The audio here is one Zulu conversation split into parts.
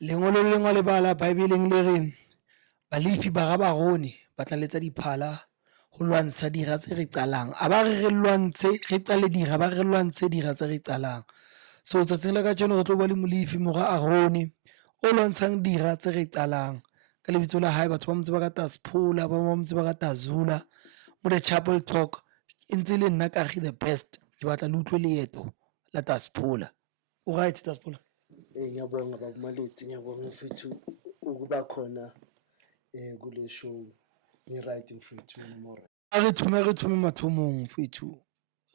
Lengolo le lengwe le bala Baebeleng le reng balefi ba gabarone ba tlaletsa diphala ho lwantsha dira tse re qalang. A ba re lwantshe re qale dira ba re lwantshe dira tse re qalang. So tsatsing la kajeno re tlo ba le molefi mora Arone o lwantshang dira tse re qalang. Ka lebitso la hae batho ba motse ba ka Taspula ba motse ba ka Tazula mo the Chapel Talk e ntse le nna Kagi the best ke batla le utlwe leeto la Taspula. O right Taspula? Ngiyabonga baba Malethi, ngiyabonga mfethu ukuba khona kule show. Ngi-right mfethu more. A re thume mathomong mfethu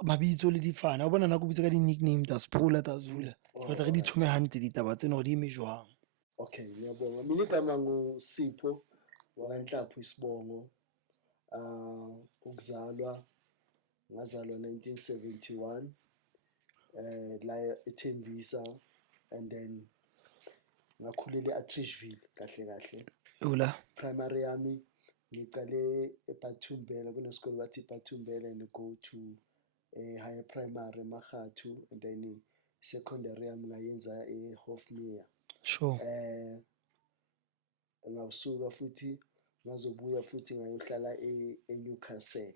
mabitso le difana o bona nako bitsa ka di-nickname Taspula Tazula ke batla re di thume hantle ditaba tsena hore di eme jwang. Okay, ngiyabonga. Mina igama nguSipho wakwaNhlapho Isibongo. Ukuzalwa ngazalwa 1971 la eThembisa, and then ngakhulela e-Atteridgeville kahle. Yola Primary yami ngiqale eBathumbela, kunesikole bathi eBathumbela, and go to higher primary eMagatu, and then secondary yami ngayenza eHofmeyr. sure. Ngasuka futhi ngazobuya futhi ngayohlala eNewcastle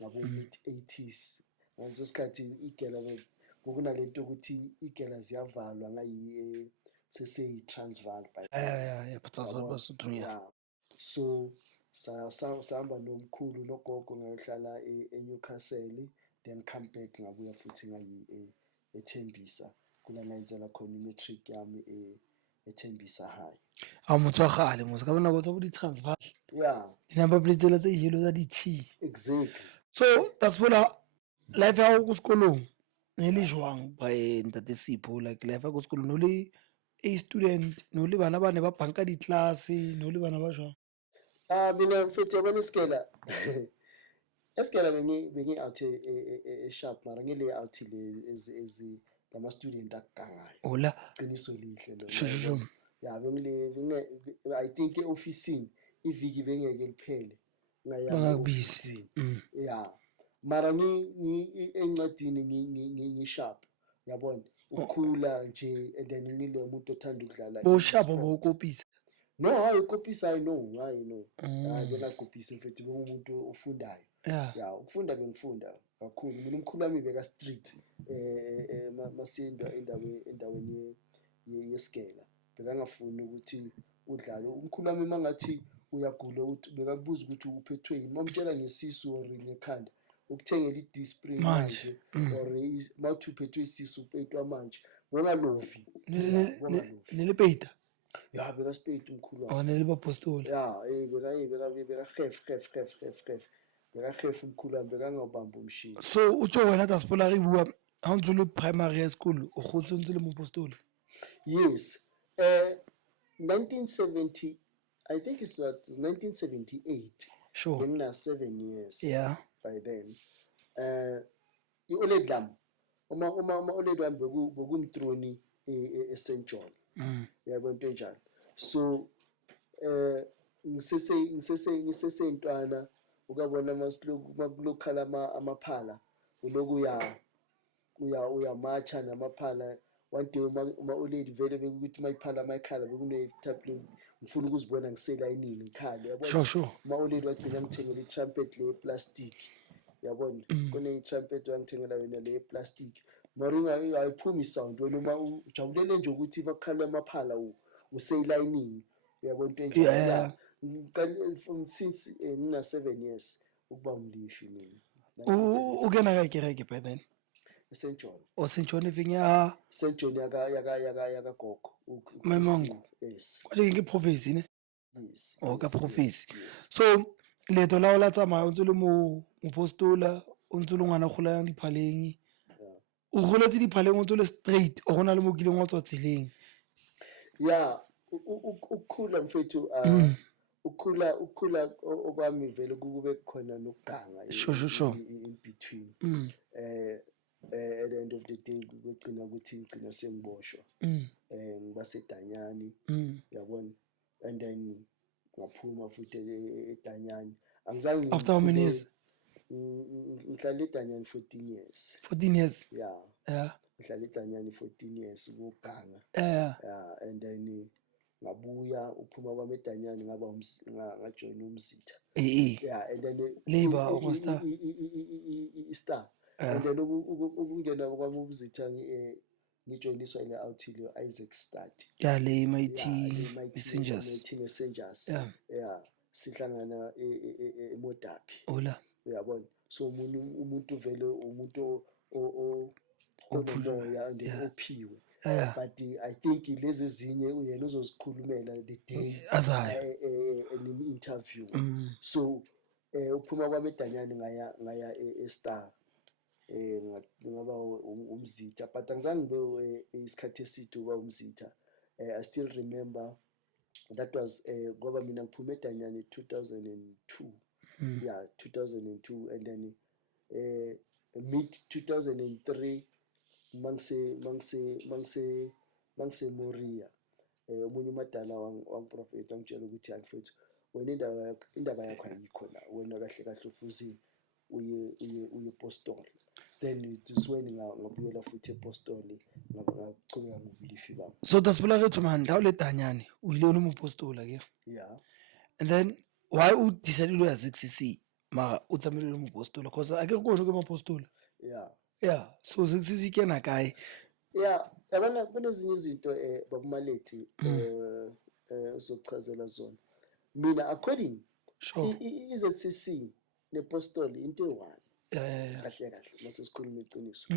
ngabo mid-80s. Ngaleso sikhathi igela bekunalento ukuthi igela ziyavalwa ngayi seseyi-Transvaal by so sahamba nomkhulu nogogo ngayohlala eNewcastle, then come back ngabuya futhi ngayi eThembisa kula ngayenzela khona i-matric yami eThembisa High. A motho wa gale mose ka bona go tsa bo di-Transvaal di-number plate tsela tse yellow tsa di-T. Exactly. So Taspula life ya go ko sekolong ne le jwang by ntate Sipho, like life ya ko sekolong no le a student no le bana ba ne ba banka di-class no le bana ba jwang? Mina mfethu yabona esikela bengi-out e-sharp mara ngile out le lama-student akugangayo. Ola Qiniso lihle lo. sho Ya I think e-ofisini iviki bengeke liphele bangakubisi. ya mara encwadini ngi-sharp, yabona ukukhula nje, and then ngile umuntu othanda ukudlala Bo-sharp bokopisa? No, hayi ukopisa hayi no. Hayi bengakopisi mfethu, bengumuntu ofundayo. Ya ukufunda bengifunda kakhulu. Mina umkhulu wami beka-strict masindwa endaweni yesikela. Bekangafuni ukuthi udlale. Umkhulu wami mangathi uyagula bekakubuza ukuthi uphethwe yini. Mamtshela ngesisu or ngekhanda ukuthengela i-Disprin manje or mawuthi uphethwe isisu upetwa manje. Ngongalovi. Nelepeta? Ya beka-spade umkhulu wami. Nele bapostoli? Ya beka-ref umkhulu wami, bekangawubamba umshini. So utsho wena Taspula re bua ha o ntse le primary high school o gotse ntse le mo postoli? Yes. 1970, I think it's not 1978. Sure. Bengina 7 years. Yeah. By then. I-Oledlam. Uma Oledlam bekumtroni eSt John. Yabo into enjalo. So ngisesentwana ukabona makulokhala amaphala uloku uyamacha namaphala. One day uma-Oledi vele bekuthi mayiphala mayikhala bekune-type ngifuna ukuzibona ngiselayinini ngikhale, yabona. Sure. Uma-Oledi wagcina ngithengela i-trumpet le plastic, yabona. Kune-trumpet wangithengela yona le plastic mara ayiphumi isound. Wena uma ujabulele nje ukuthi bakukhala amaphala useyilayinini, yabona into enjalo. Ngiqale since ngina 7 years ukuba umlifi mina. Ukena ka kereke by then? St John. O St John eveng ya St John yaka gogo. Mamango? Yes. Kwaje ke prophecy ne? Yes. O ka prophecy. So leeto la o la tsamaya o ntse le mo postola o ntse le ngwana golang diphaleng. O goletse diphaleng o ntse le straight o gona le mo kileng wa tswa tseleng? Ya ukukhula mfethu ukukhula okwami vele kube khona nokuganga in between. At the end of the day kugcina ukuthi ngicina sengiboshwa ngiba seDanyani, yabona, and then ngaphuma futhi eDanyani. Angizange after how many years? Ngihlale eDanyani 14 years. 14 years? Yeah. Ngihlale eDanyani 14 years ukuganga. Yeah, and then ngabuya uphuma kwami eDanyani ngajoin uMzitha. Yeah, and then Labour uMstar. i-Star. And then ukungena kwami uMzitha ngijoiniswa ile outile Isaac Stadi. Yeah, le Mighty Messengers. Yeah, sihlangana eModapi. Ola. Uyabona. So umuntu vele umuntu onomoya and ophiwe. But I think lezi ezinye uyena uzozikhulumela the day an interview. So uphuma kwami eDanyani ngaya eStar. Ngaba uMzitha, but angizange ngibe isikhathi eside uba uMzitha. I still remember that was ngoba mina ngiphuma eDanyani 2002. Yeah, 2002, and then mid 2003 mangise Moria, omunye umadala wangiprofeta angitshela ukuthi mfethu wena indaba yakho ayikho la, wena kahle kahle ufuze uye Apostoli. Then it is when ngabuyela futhi ePostoli ngaqhubeka ngobulifi bami. So dasibula kethu man la uledanyani uyile uMapostoli ke. Yeah. And then why you decided to as XCC mara utsamile uMapostoli because ake kona kweMapostoli. Yeah, so XCC kena kai. Yeah, yabona kunezinye izinto babumalethi sokuchazela zona. Mina according iZCC nePostoli into eyi-one. Kahle mase sikhuluma iqiniso.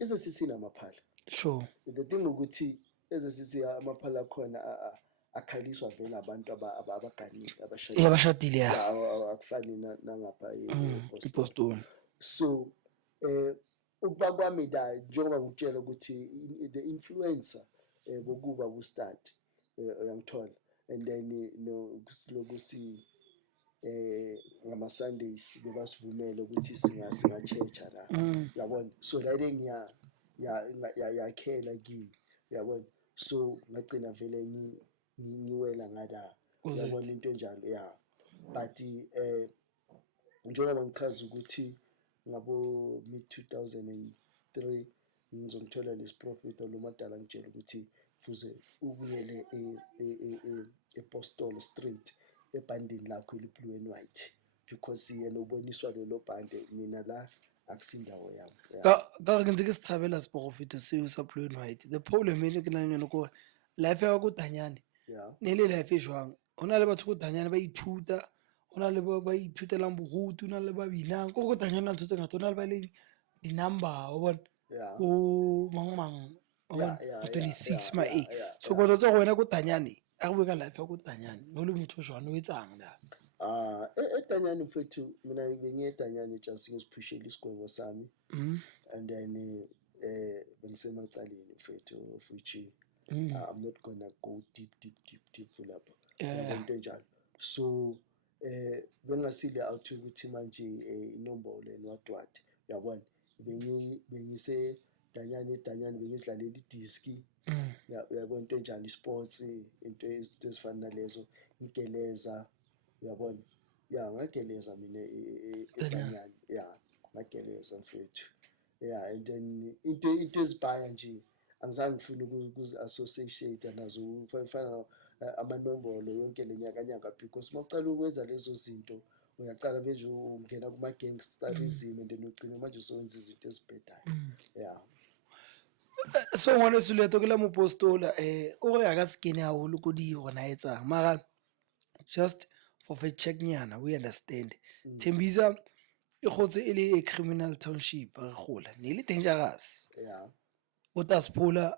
iZCC namaphala. Sure. The thing ukuthi iZCC amaphala khona akhaliswa vele abantu abaganile abashadile akufani nangapha ePostoli. So ukuba kwami la njengoba ngikutshela ukuthi the influencer bokuba ku-start uyangithola, and then lokusi ngama Sundays bebasivumela ukuthi singa-churcha la, yabona. So la yakhela kimi, yabona. So ngagcina vele ngiwela ngala, yabona into enjalo. Yeah, but njengoba ngichaza ukuthi ngabo mid 2003 ngizongithola lesiprofeta lo madala ngitshela ukuthi fuze ubuyele ePostoli Street ebhandini lakho eli-blue and white, because yena uboniswa lelo bhande, mina la akusindawo yami. Ka ke ntse ke sitshabela seprofeta seo sa blue and white. The problem e ke nang yona ko life ya go Danyani ne le life e jwang. Hona le batho go Danyani ba ithuta, hona le ba ithutelang borutu, hona le ba binang go Danyani ntse tse ngata, hona le ba le di number o bona o mang 26 ma e. So go tsa go wena go Danyani a go ka life ya go Danyani no le motho jwana o etsang la. eDanyani mfethu mina bengiye eDanyani just ngiziphushela isigwebo sami, and then bengisemacaleni mfethu, which I'm not gonna go deep lapho into enjalo. So bengasile out ukuthi manje inombolo enwadwadi, yabona. Bengise eDanyani bengizidlalela idiski, yabona into enjalo, isports, into ezifana nalezo, igeleza, uyabona. Yeah, ngageleza mina eDanyani. Yeah, ngageleza mfethu. Yeah, and then into ezibhaya nje angizange ngifune ukuzi-associate nazo, fana amanombolo yonke lenyaka, because mawucala ukwenza lezo zinto uyaqala manje ungena kuma-gangsterism and then ugcina manje usewenza izinto ezibhedayo. Yeah. So ngwana suleto ke la Mopostola o re aka skene haholo ko di gona etsa mara just for fact check nyana, we understand. Tembisa e khotse ele criminal township re gola ne le dangerous. Yeah. O Taspola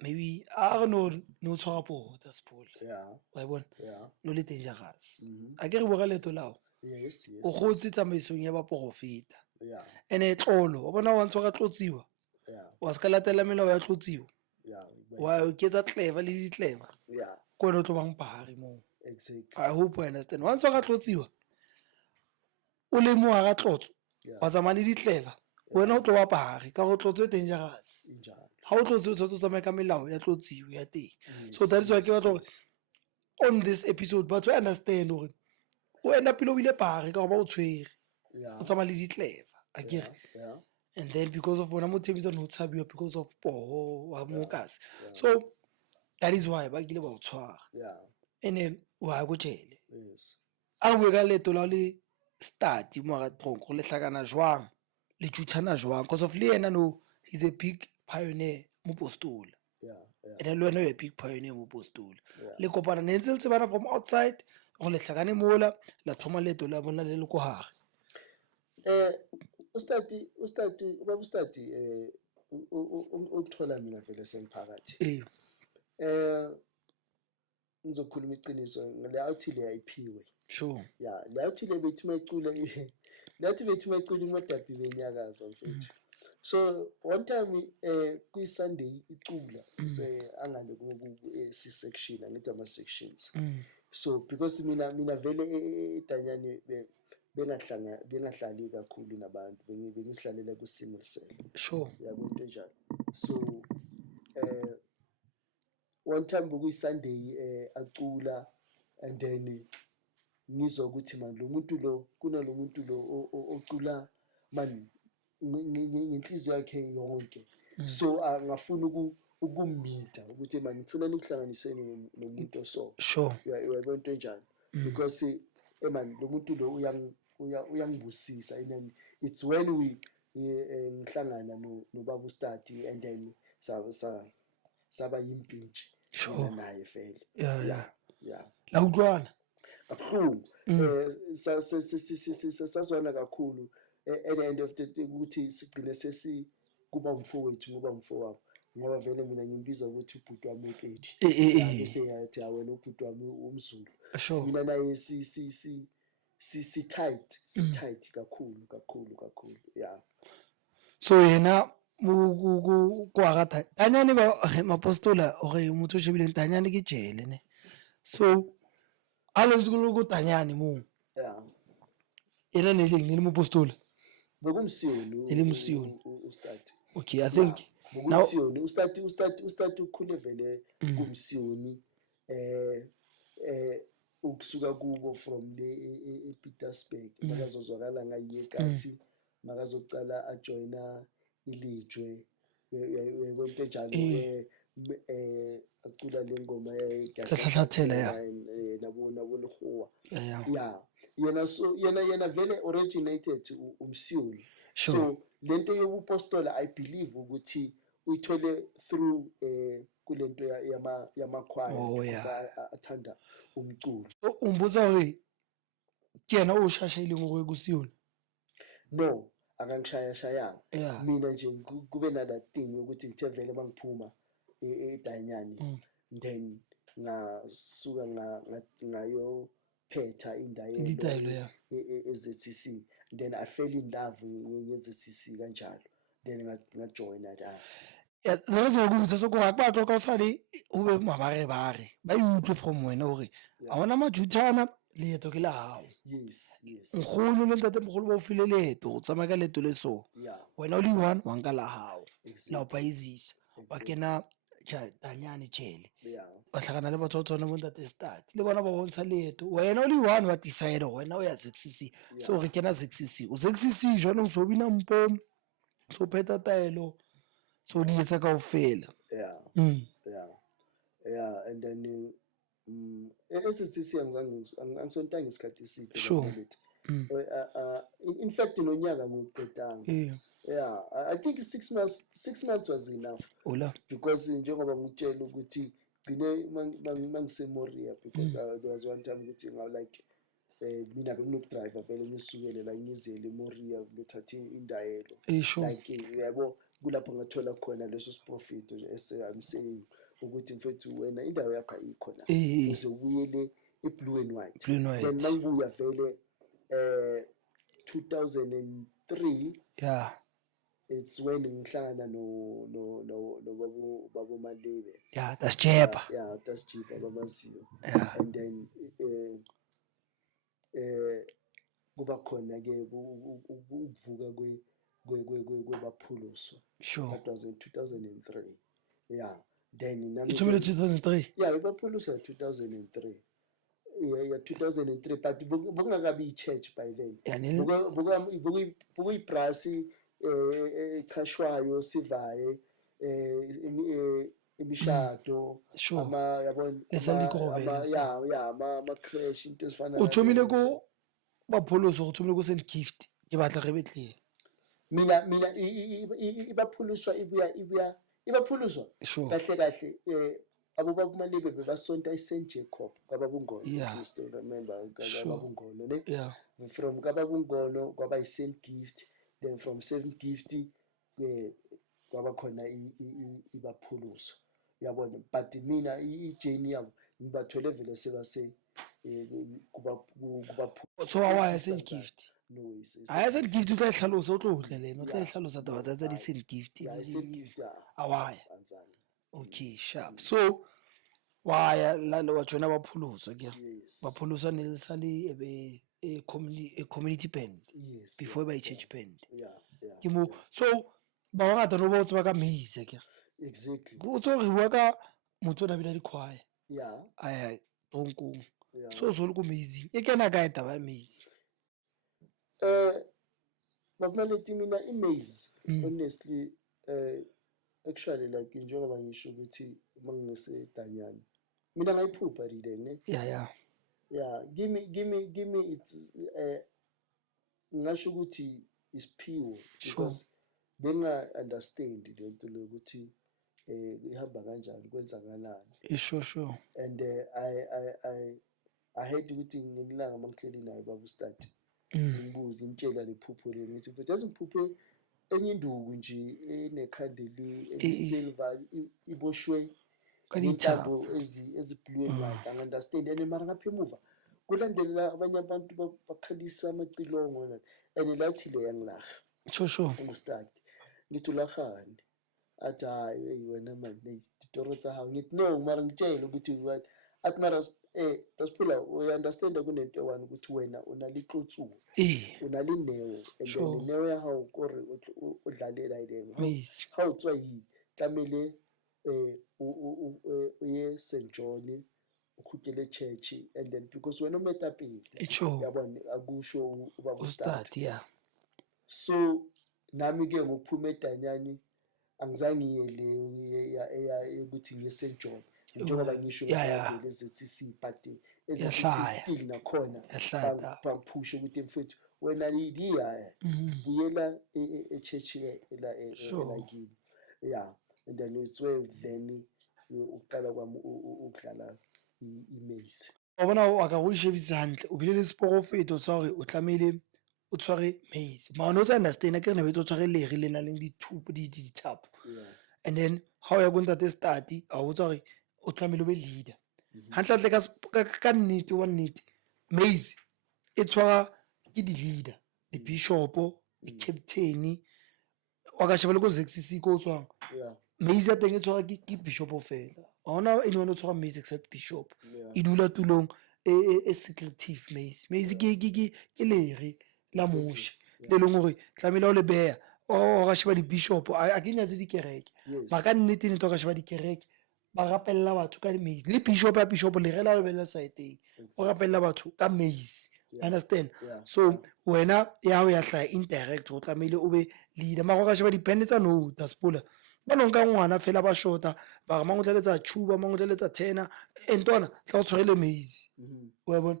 maybe I no tshwara po Taspola. Yeah. Wa bona? Yeah. No le dangerous. A ke re bo ga leto lao. Yes. O khotse tsamaisong ya ba profeta. Yeah. Ene tlolo o bona wa ntshwa ka tlotsiwa. Yeah. Wa ska latela melao ya tlotsiwa. Yeah. Wa o ketsa clever le di clever. Yeah. Ko no tlo bang pahari mo. Exactly. I hope you understand. Wa ntshwa ka tlotsiwa. O le mo ga tlotso. Wa tsamaya le di clever. Wena o tlo wa pahari ka go tlotso dangerous. Ha o tlotso o tshotso tsamaya ka melao ya tlotsiwa ya teng. So that is why ke batla on this episode but we understand hore o enda pilo ile pahari ka ba o tshwere. O tsamaya le di clever. Yeah. And then because of wona mo Thembisa no tshabiwa because of poho wa mokasi. So that is why ba kile ba o tshwara yeah, ene wa go jele yes, a bue ka leto la le start mo ga tronko le hlakana jwang le tshutshana jwang because of le yena no he's a big pioneer mo Postol yeah, yeah, ene le wena o a big pioneer mo Postol yeah. le kopana ne ntse le tsebana from outside go le hlakane mola la thoma leto la bona le le ko hare Ubaba Ustadi ukuthola mina vele semphakathi. Ngizokhuluma iqiniso le awuthi le ayiphiwe. sure Yeah, le awuthi le bethi mayicula lethi bethi mayicula imodabi benyakaza mfethu. So one time kwi-Sunday icula angale ku section angithi ama sections. So because mina vele eDanyani bengahlali kakhulu nabantu bengihlalela kusimo lisele sure yabo into enjalo. So one time bekuyi-Sunday acula and then ngizwa ukuthi manje lo muntu lo kunalo muntu lo ocula manje ngenhliziyo yakhe yonke. So ngafuna ukumita ukuthi manje ngifuna nikuhlanganiseni nomuntu oso sure yabo into enjalo because man lo muntu lo uyangibusisa and then it's when we ngihlangana noBaba Ustadi and then saba yimpintshi sure naye vele yeah la utlwana kabuhlungu sazwana kakhulu at the end of the day ukuthi sigcine kuba umfowethu ngoba umfowabo ngoba vele mina ngimbiza ukuthi ubhuti wami uPethi bese yathi wena ubhuti wami umZulu mina naye si tight kakhulu yeah. So yena kwa gata Danyani ba mapostola gore motho shebile Danyani ke jele ne so a le ntse go Danyani mo yeah ena ne le mo postola bekumsiyoni ele msiyoni Ustadi okay I think now Ustadi ukhule vele kumsiyoni ukusuka kubo from le Pietersburg makazozwakala ngayekasi makazocala ajoina ilijwe yebo into enjalo acula lengoma yayigahlahlathela nabo lehuwa yeah yena vele originated umsiyoni so lento yobupostola I believe ukuthi uyithole through kulento yamakhwaya because athanda umculo. Umbuza hore ke yena o shashayileng go kusiyona no akangishayashayanga mina nje kube nala thing ukuthi ngithe vele bangiphuma eDanyani then ngasuka ngayo phetha indayelo eZCC then I fell in love ngeZCC kanjalo then ngajoina la le re go botsa go ga batho ka osale o be mabarebare ba iutlwe from wena hore a hona majuthana leeto ke la hao yes nkgono le ntate mogolo ba o file leeto go tsamaya ka leeto le so wena o le one wa nka la hao la o paizisa wa kena Danyani jele wa hlakana le batho ba tsona mo ntate Start le bona ba bontsha leeto wena o le one wa decide wena o ya ZCC so re kena ZCC o ZCC jwanong so bina mpom so pheta taelo so di etsa kaofela yeah and then SCC angisonta ngesikhathi eside sure in fact nonyaka ngokuqedanga yeah I think 6 months was enough because njengoba ngitshela ukuthi gcine mangiseMoria because there was one time ukuthi like mina benginokudrive vele ngisukele la ngizele eMoria ngithathe indayelo like yabo kulapho ngathola khona leso siprofit I'm saying ukuthi mfethu wena indawo yakho ayikhona uzobuyele eBlue and White then mangibuya vele 2003 yeah it's when ngihlangana no babo Malebe that's Jepa that's Jepa babaziyo and then kuba khona ke ukuvuka kwebaphuluswa that was in 2003 then nami 2003 baphuluswa 2003 2003 but bokungakabi ichurch by then bokuyibrasi echashwayo sivaye imishado Sure. yabona ama-crash into ezifana o thomile ko bapholoso go thomile ko St Gift ke batla re be clear mina ibaphuluswa ibaphuluswa Sure. kahle kahle abobabumalibe bebasonta i-St Jacob kababungono Yeah. you still remember Sure. kababungono ne yeah from kababungono kwaba i-St Gift, then from St Gift kwaba khona ibaphuluso yabona, but mina ijeni yabo ngibathole vele sebase kuba so why St Gift no a St Gift o tla e tlhalosa o tlo utlwe lena o tla e tlhalosa taba tsa di St Gift St Gift a why anzana okay sharp so why la wa tsona bapholoso ke yes bapholoso ne le sa le ebe a community band yes before by church band yeah ke mo so ba wa rata no ba o tswa ka Maze ke exactly o tso re bua ka motho na bina di choir yeah ai tonkong yeah so le ko Maze e kena ka taba ya Maze bakumaleti mina i-Maze honestly actually like njengoba ngisho ukuthi manginesedanyana mina ngayiphupha ride ne yeah give me it's ngisho ukuthi is pure because benga understand lento lokuthi ihamba kanjani kwenzakalani sure and I hate ukuthi ngelanga mangihleli naye baba ustad ngibuza imtshela lephupho leli ngithi mfethu yaziphuphe enye induku nje enekhandeli elisilver iboshwe intambo eziblue and white angiunderstand and mara ngapha emuva kulandelela abanye abantu bakhalisa amacilongo and lathi le yangilaha sure ustad ngithi ulahani athi hayi wena manje ditoro tsa hawo ngithi no mara ngitshela ukuthi what athi mara Dasiphila uyaunderstand kunento ewani ukuthi wena unalihluthu unalinewo and then newo ya hawo kore udlalela ile how utswa yi tlamele uye St John ukhutele church and then because wena umetapile yabona akusho ubaba start yeah so nami ke ngokuphuma edanyani angizange ngiyele ukuthi ngiye St John njengoba ngisho ngizele ezithi sipati ezithi nakhona bamphusha ukuthi mfethu wena liya buyela echurch elakini yeah and then it's where then uqala kwami ukudlala iMaze bona aka go shebisa hantle o bile le sporofeto tsa gore o tlamele o tshware Maze ma no tsa understand ke re ne o tshware leri le na le dithupo di tap and then how ya go ntate start a o tsa gore o tlamele be leader hantle ka nnete wa nnete Maze e tshwara ke di leader di bishop di captain wa ka shebele go ZCC ko tswang Maze ya teng e tshwara ke bishop fela ona anyone o tshwara Maze except bishop e dula tulong e secretive Maze ke leri la moshi le leng gore tlamela o le beya o ga sheba di bishop a ke nyatse di kereke ba ka nnete ne to ga sheba di kereke ba rapella batho ka Maze le bishop le rela le bela side o rapella batho ka Maze understand so wena ya o ya hla indirect o tlamele o be leader ma go ga sheba di band tsa no Daspola ba no nka ngwana fela ba shota ba ga mangwe tletsa chuba mangwe tletsa tena entona tla go tshwarele Maze wa bona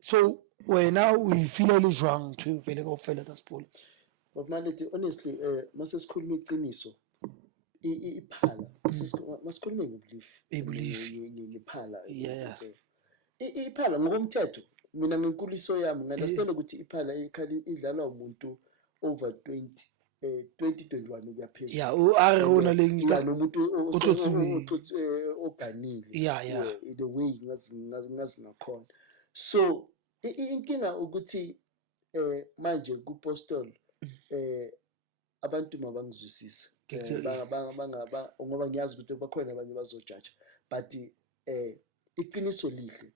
so wena o feel le jwang to vele go fela Daspola but maleti honestly mase sikhuluma iqiniso iphala masikhuluma ngebelief ngiphala yeah iphala ngokomthetho mina ngenkuliso yami ngiunderstand ukuthi iphala ikhali idlalwa umuntu over 2021 ukuya phezulu yeah o are ona le nomuntu oganile yeah the way ngazi ngakhona so inkinga ukuthi manje kuPostoli abantu mabangizwisisa ngoba ngiyazi ukuthi bakhona abanye bazojaja but iqiniso lihle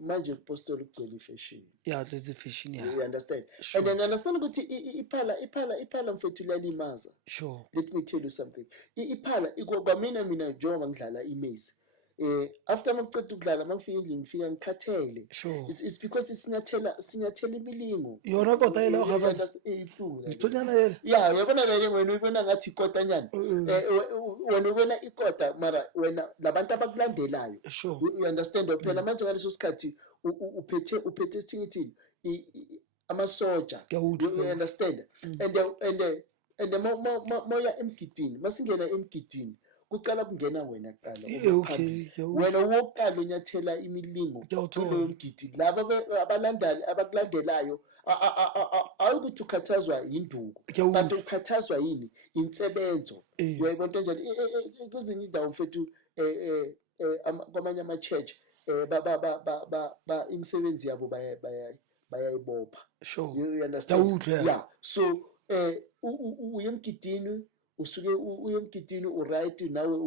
manje kuPostoli kugcwele fashion there's a fashion you understand and then understand ukuthi iphala mfethu liyalimaza sure let me tell you something iphala kwamina njengoba ngidlala iMaze After mangiceda ukudlala mangifika endlini ngifika ngikhathele. Sure. It's because sinyathela imilingo. Yona kodwa yela ukhazaza. Ibuhlungu. Ngithonyana yela. Yeah, uyabona le wena uyibona ngathi ikotanyana. Wena ubona ikota mara wena labantu abakulandelayo. Sure. You understand phela manje ngaleso sikhathi uphethe singithini amasoja. You understand? And moya emgidini masingena emgidini kuqala kungena wena kuqala. Okay. Wena wokuqala unyathela imilingo kuloyo mgidi laba abakulandelayo awukuthi ukhathazwa yinduku but ukhathazwa yini insebenzo. Uyayibona into njalo kuzinye indawo mfethu kwamanye ama-church imisebenzi yabo bayayibopha. Sure. You understand? Yeah. So uye emgidini usuke uye emgidini uright nawe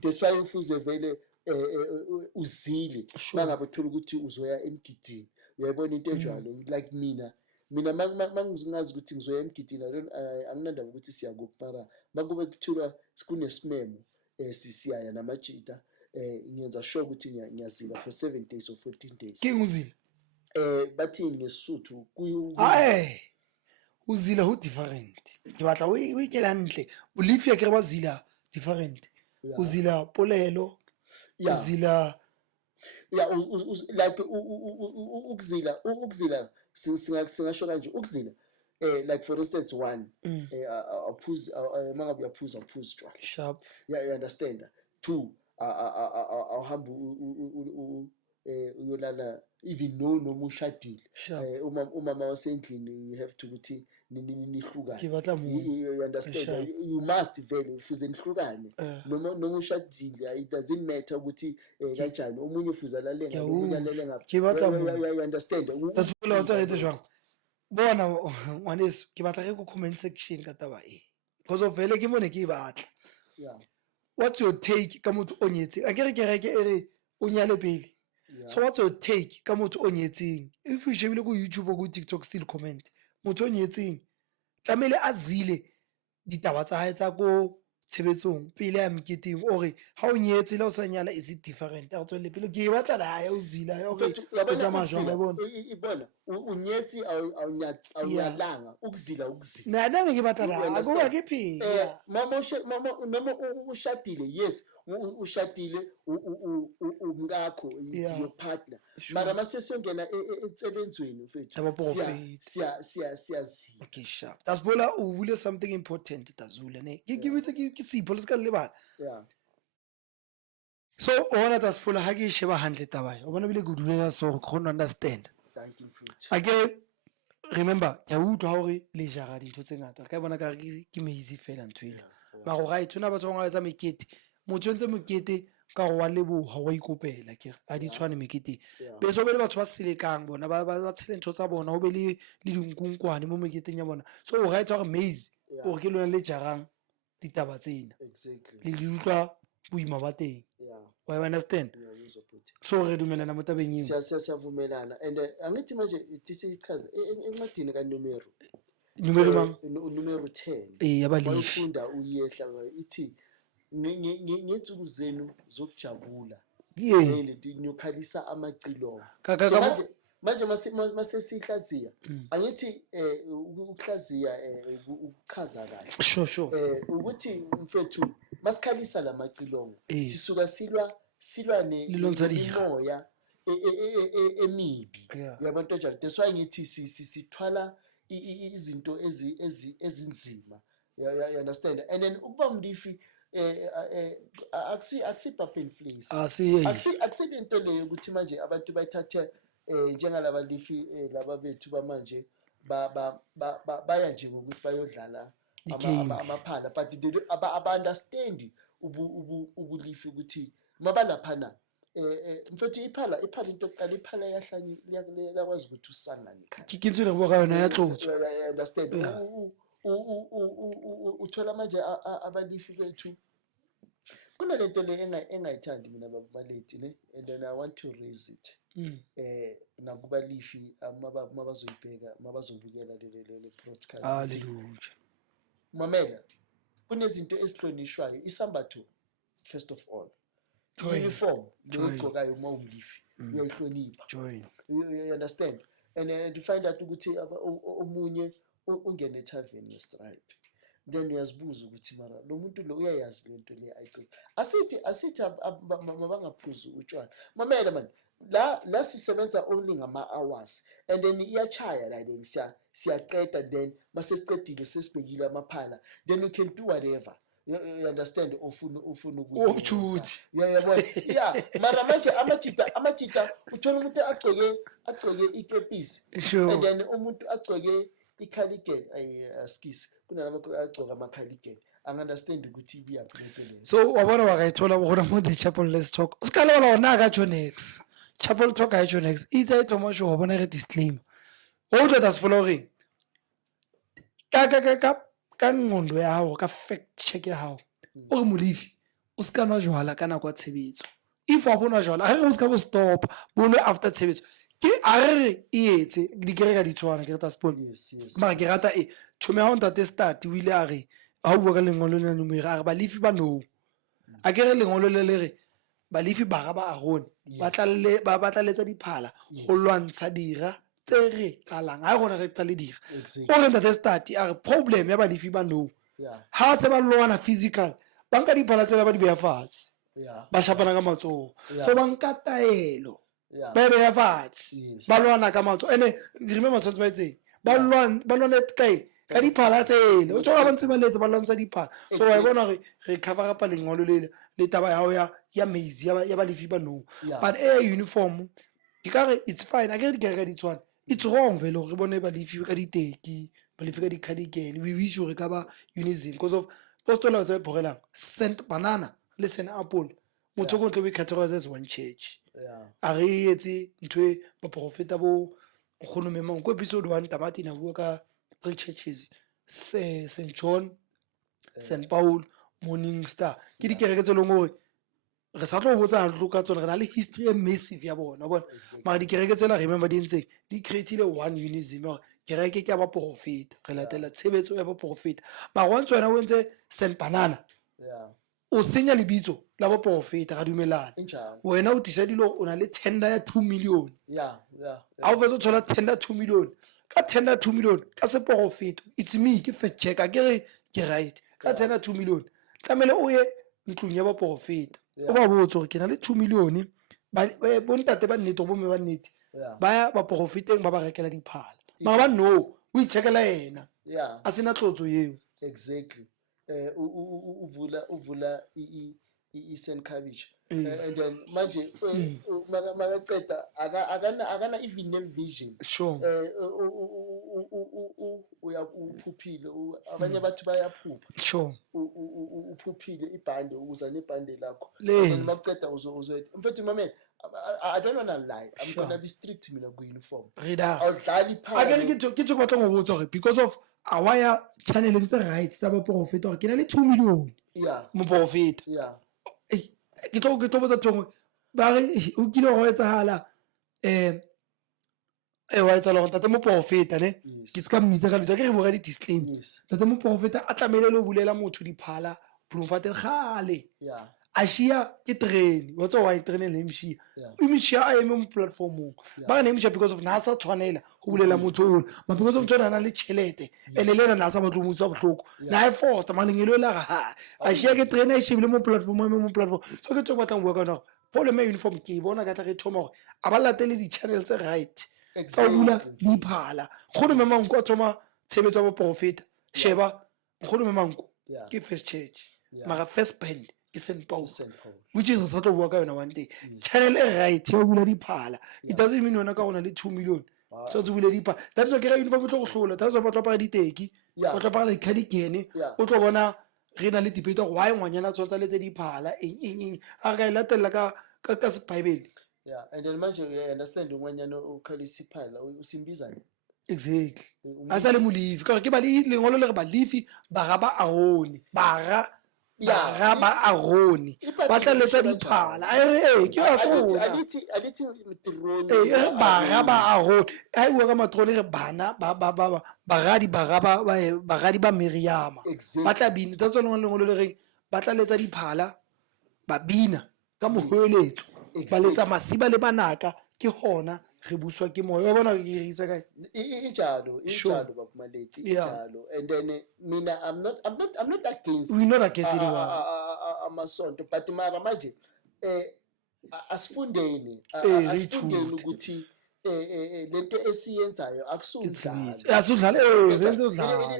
that's why ufuze vele uzile mangabe uthola ukuthi uzoya emgidini. Uyayibona into enjalo like mina mangingazi ukuthi ngizoya emgidini anginandaba ukuthi siyakuphi mara makube kuthiwa kunesimemo siyaya namajita ngiyenza sure ukuthi ngiyazila for 7 days or 14 days. Kinguzile bathini ngesisuthu uzila who different ke batla o ikela hantle belief ya ke ba zila different. Uzila polelo uzila like ukuzila singasho kanje ukuzila like for instance one uphuza mangabe uyaphuza utshwala sharp. Yeah, you understand. 2 awuhamba uyolala even noma ushadile umama wasendlini you have to ukuthi nihlukane. You understand? You must vele ufuze nihlukane noma ushadile. It doesn't matter ukuthi kanjani omunye ufuza lalenga omunye alele ngapha. You understand? That's what I tell you jwang bona ngwaneso ke batla re ku comment section ka taba because of vele ke mone ke batla. Yeah. What's your take ka motho o nyetse akere kereke ere o nyale pele. So what's your take ka motho o nyetseng? If you shebile go YouTube or go TikTok still comment motho o nyetseng tlamele azile ditaba tsa hae tsa go tshebetsong pele ya meketeng ore ha o nyetse la o sa nyala is it different a tswele pele ke batla la ya o zila ya ore tsa majong ibona unyetsi awunyalanga ukuzila na ke batla la akuba ke phela mama ushadile. Yes, ushadile umkakho your partner mara masesiyongena entsebenzweni mfethu siyazi. Okay, sharp. Dasbola o bule something important Dazula ne ke bitse ke tsipho le ska le bana. Yeah. So ona Dasbola ha ke sheba handle taba o bona bile go dulela so go understand. Thank you mfethu. Ake remember ya utlwa hore le jara dintho tse ngata ka bona ka ke meizi fela ntwela ba go ga itshona ba tswa ngwa tsa mekete motho ntse mokete ka go wa leboha wa ikopela ke a di tshwane mekete be so be le batho ba selekang bona ba tshele ntho tsa bona o be le dinkunkwane mo meketeng ya bona so o ga itse gore maize o ke lona le jarang ditaba tsena exactly le utlwa boima ba teng. Why understand? So re dumelana mo tabeng eng siyavumelana and angithi manje ichaza encwadini kaNumero numero 10 yabalishi bayifunda uyehla ithi ngensuku zenu zokujabula niyokhalisa amacilongo. Manje masesihlaziya angithi ukuhlaziya ukuchaza kahle sure ukuthi mfethu masikhalisa lamacilongo sisuka silwa nemoya emibi yabantu njalo. That's why ngithi sithwala izinto ezinzima. You understand? And then ukuba mlifi akusi place akusilento leyo ukuthi manje abantu bayithathe njengalaba lifi laba bethu bamanje baya nje ngokuthi bayodlala amaphala but aba understand ubulifi ukuthi mabalaphana mfethu iphala into yokuqala iphala yahlanye liyakwazi ukuthi usangane khaya kintswe ne boka yona ya tlotso. Understand? Uthola manje abalifi bethu kunalento le engayithandi mina babaleti ne and then I want to raise it nakubalifi mabazoyibheka mabazobukela le broadcast. Hallelujah. Mamela kunezinto ezihlonishwayo isambatho first of all. Join. Uniform, Join. Join. You understand? And to find out ukuthi omunye ungene ethaveni nestripe. Then uyazibuza ukuthi mara lo muntu lo uyayazi lento le ayiqoqa. Asithi mabangaphuzi utshwala. Mamela man, la sisebenza only ngama-hours and then iyachaya la then siyaqeda then masesiqedile sesibhekile amaphala then you can do whatever. You understand? Ufuna ukuthi yeah mara manje amajita uthola umuntu agcoke ikepisi and then umuntu agcoke icardigan askisi kunalama agcoka ama-cardigan understand ukuthi ibiyaphi lento leyo. So wabona wakayithola bona mo the chapel let's talk usikala wala ona akatsho next chapel talk ayatsho next itse ithoma sho wabona re disclaimer odo das following ka ngqondo ya hao ka fact check ya hao o re Molefi o ska nwa jwala kana kwa tshebetso if wa bona jwala ha re o ska bo stop bono after tshebetso ke a re etse di kereka di tshwana ke rata sport Yes. mara ke rata tshome ha onta te start o ile a re ha o bua ka lengolo le no mera re Balefi ba no a ke re lengolo le re Balefi ba Aaron ba tla letsa diphala go lwantsha dira tse re qalang ha gona re tla le dira o re ntate start a re problem ya Balefi ba no ha se ba lwana physical banka diphala tsela ba di beya fatshe ba shapana ka matsoho so banka taelo ba beya fatshe ba lwana ka matsoho ene remember tshwantse ba itseng ba lwana kae ka diphala tsele o tswa ba ntse ba letse ba lwantsha diphala so wa bona re cover up lengolo le taba ya hao ya maze ya Balefi ba no but uniform dikare it's fine a ke di kereka di tshwana it's wrong vele re bone Balefi ka diteki Balefi ka di-cardigan we wish re ka ba unison because of postola tse bogelang Saint Banana le Saint Apple motho go tlo be categorized as one church a re etse ntwe ba profeta bo khono memang ko episode 1 tamati na bua ka 3 churches St John, St Paul, Morning Star ke di kereke tse leng gore re sa tlo botsa ntlo ka tsona re na le history e massive ya bona bona mara di kereke tsela remember di ntse di createile one unison gore kereke ke ba profeta re latela tshebetso ya ba profeta ba go ntswena o ntse Saint Banana o senya lebitso la ba profeta ga dumelana wena o tisadile o na le tender ya 2 million a o fetsa tshola tender 2 million ka tender 2 million ka se profeta it's me ke fact check a ke right ka tender 2 million tlamele o ye ntlong ya ba profeta o ba botsa gore ke na le 2 million ba bontate ba nnete bo me ba nnete ba ya ba profeteng ba ba rekela diphala mara ba no o ichekela yena a sena tlotso yeo exactly uvula i-St Cabbage and then manje makaqeda akana even name vision sure uyaphuphile abanye bathi bayaphupha sure uphuphile ibhande uza nebhande lakho then makaqeda uzo mfethu mamela I don't wanna lie. I'm gonna be strict mina ku uniform. Awudlali phakathi. Ake ke tshokotla go botsa gore because of our channel ntse right tsa ba profeta gore ke na le 2 million. Mo profeta. Ke tlo botsa tshongwe ba re o kile go etsahala wa etsa lo tate mo profeta ne ke tska mmitsa ka ditsa ke re boga di disclaimer tate mo profeta a tlamele lo bulela motho diphala Bloemfontein gale a shia ke train wa tsa wa train le mshia o mshia a eme mo platformong ba ne mshia because of nasa tshwanela go bulela motho o ma because of tsona na le chelete ene le nasa ba tlo musa bohloko na e force malengelo la ga a shia ke train a shebile mo platform so ke tso batlang bua ka no problem ya uniform ke bona ka tla ke thoma gore a ba latele di channel tse right ka bula di phala khono memanko a thoma tshebetso ba profeta sheba khono memanko ke first church mara first band ke St Paul which is sa tlo bua ka yona one day channel e right ya bula di phala it doesn't mean wona ka gona le 2 million so tse bula di phala that's okay uniform tlo go hlola that's ba tlo pa di teki o tlo pa le cardigan o tlo bona re na le debate go why ngwanyana tsotsa le tse di phala a ga ilatela ka se Bible and then manje you understand ngwanyana o khalisi phala usimbizana exactly asa le Molefi ka re ke ba le lengolo le re Balefi ba ga Aaron ba Aaron ba tla letsa diphala ke a tsona alithi mitroni ba Aaron ai bua ka matrone re bana bagadi ba Miriam ba tla bini tsa tsona lengolo le reng ba tla letsa diphala ba bina ka mohoeletso ba letsa masiba le banaka ke hona re buswa ke moya wa bona ke irisa kae injalo bakumaleti injalo. And then mina I'm not against we're not against anyone amasonto, but mara manje asifundeni ukuthi lento esiyenzayo akusudlala.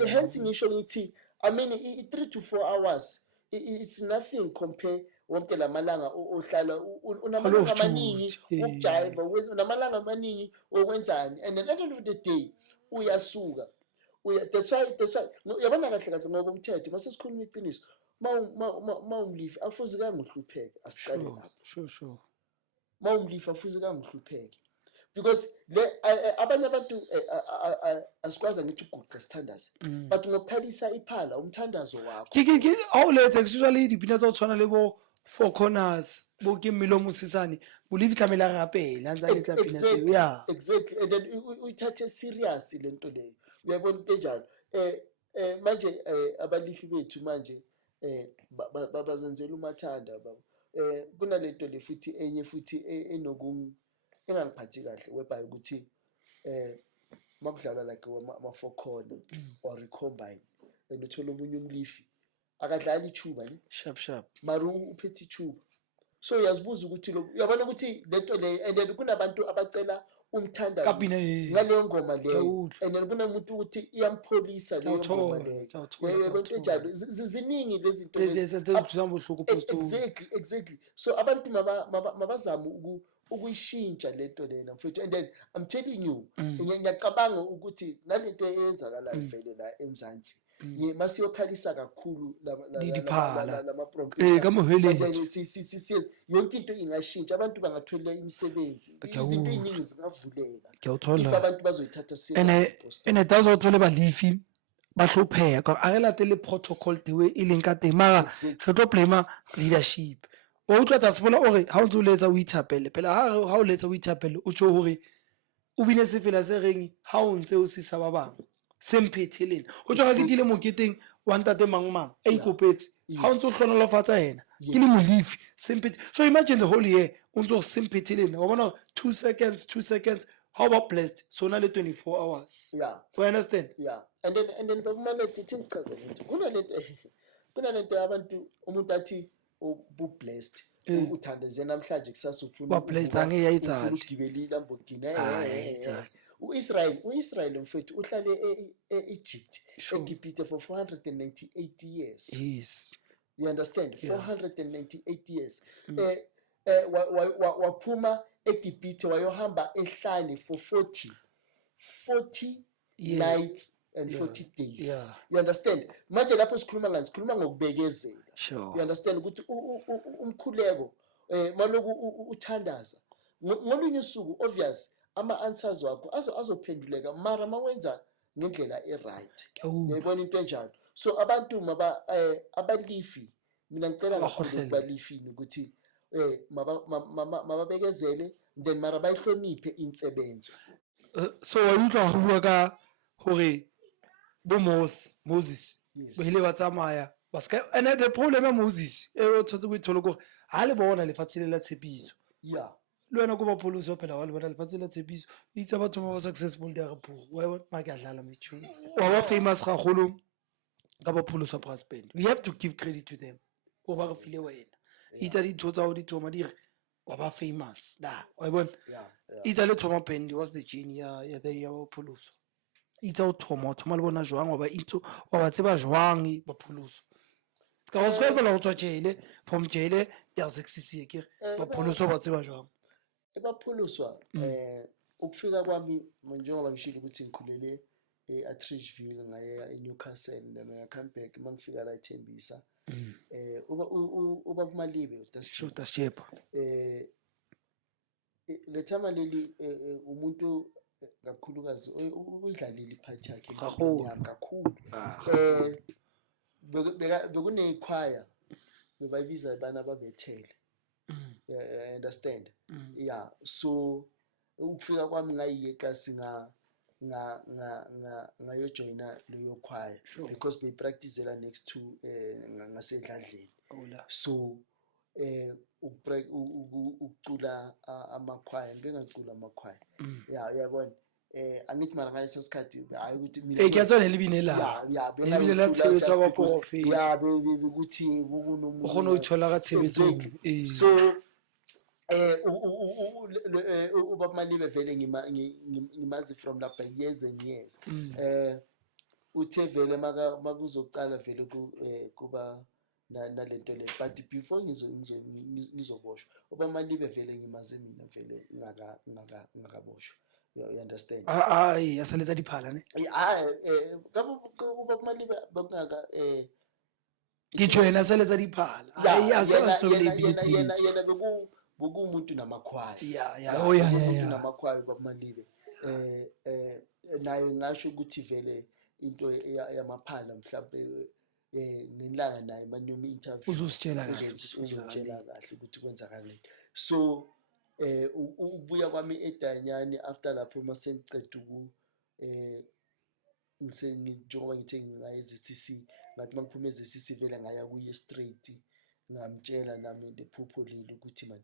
Hence ngisho ngithi I mean 3 to 4 hours it's nothing compare wonke lamalanga ohlala unamalanga amaningi ukujiva, unamalanga amaningi okwenzani, and at the end of the day uyasuka that's why yabona kahle ngoba umthetho mase sikhuluma iqiniso mawumlifi akufuze kangohlupheke asicale lapho. Sure mawumlifi akufuze kangohlupheke because abanye abantu asikwazi ngithi uguqa sithandaze but ngokuphalisa iphala umthandazo wakho awulethe usually dipina tsa o tshwana le bo Four Corners bo ke Milomo Sisane bolifi tlamela re rapela ntse a letsa pina tseo yeah exactly. And then uyithathe serious lento leyo uyabona into enjalo. Manje abalifi bethu manje babazenzela umathanda baba. Kunalento le futhi enye futhi engangiphathi kahle whereby ukuthi makudlalwa like ama four corner or recombine and uthola omunye umlifi akadlali ichuba ne sharp mara uphethe ichuba, so uyazibuza ukuthi lo uyabona ukuthi lento le. And then kunabantu abacela umthandazo ngaleyo ngoma leyo, and then kunomuntu ukuthi iyampolisa leyo ngoma leyo. Yebo njalo ziningi lezi zinto exactly. So abantu mabazama ukuyishintsha lento lena mfethu. And then I'm telling you ngiyacabanga ukuthi nalento eyenzakala vele la eMzansi masiyokhalisa kakhulu lama prompter yonke into ingashintsha, abantu bangathola imisebenzi, izinto eziningi zingavuleka if abantu bazoyithatha serious. And that's what le balifi ba hlopheka a re latele protocol the way e leng ka teng mara re tlo blame leadership. O utlwa tsa bona ore ha o ntse o letsa o ithapele phela ha o letsa o ithapele o tjho hore o bine se fela se reng ha o ntse o sisa ba bang semphetheleng o tjho ga ke dile moketeng wa ntate mang a ikopetse ha o ntse o hlonolofatsa yena ke le molifi semphethe. So imagine the whole year o ntse o semphetheleng wa bona 2 seconds how about blessed so na le 24 hours. Yeah, you understand? Yeah. And then babumaleti thingichaza lento kunalento abantu umuntu athi ubu-blessed uthandeze namhlanje kusasa ufuna ukugibela iLamborghini. U-Israel mfethu uhlale e-Egypt eGibhithe for 498 years. Yes. You understand? 498 years. Waphuma eGibhithe wayohamba ehlane for 40 nights and 40 days. Yeah. You understand? Manje lapho sikhuluma ngokubekezela. Sure. You understand ukuthi umkhuleko maloku uthandaza ngolunye usuku obvious ama-answers wakho azophenduleka mara mawenza ngendlela e-right. Uyayibona into enjalo. So abantu abalifi mina ngicela kakhulu kubalifini ukuthi mababekezele then mara bayihloniphe insebenzo. So wayutlwa ho bua ka hore bo Moses ba ile ba tsamaya and the problem ya Moses o tshotse go ithola gore ha le bona lefatshe la tshepiso. Yeah. Le wena go ba pholoso phela wa le bona lefatshe la tshepiso itse batho ba successful dia re pho wa bona ma ka dlala metjhu wa ba famous ga golo ka ba pholoso brass band. We have to give credit to them o ba re file wena itse di tshotsa o di tsoma di re wa ba famous da wa bona. Itse le Thoma band was the genie ya the pholoso itse o Thoma le bona jwang wa ba itse wa ba tseba jwang ba pholoso ka go se go tswa jele from jele ya 66 ke ba pholoso ba tseba jwang ebaphuluswa. Ukufika kwami njengoba ngishilo ukuthi ngikhulele eAtteridgeville ngaye eNewcastle ngaya comeback mangifika la eThembisa uba kumalibe dashepa le thama leli umuntu kakhulukazi uyidlalile iphathi yakhe kakhulu. Bekuneyikhwaya bebayibiza abana babethele. I understand. Yeah, so ukufika kwami ngayiye klasi ngayojoina leyo choir because be practice la next to ngasedladleni. So ukucula amakhwaya ngeke ngacula amakhwaya yabona angithi mara ngalesa sikhathi hayi ukuthi mina ke tsone le bine la le bine la tshebetso ba profe ukuthi o khona ho thola ka tshebetsong so ubaba Malibe vele ngimazi from lapha years and years uthe vele makuzoqala vele kuba nalento le but before ngizoboshwa ubaba Malibe vele ngimaze mina vele ngakaboshwa you understand hayi asaletsa diphala ne ubaba Malibe bakungaka ngitsho yena asaletsa diphala hayi yena bekumuntu namakhwaya umuntu namakhwaya ubaba Malibe naye ngasho ukuthi vele into yamaphala mhlawumbe ngelanga naye manoma interview uzositshela kahle ukuthi kwenzakaleni so ubuya kwami eDanyani after lapho masengicede njengoba ngithe ngayezCC ngathi mangiphuma ezCC vele ngaya kuye straight ngamtshela nami lephupho leli ukuthi man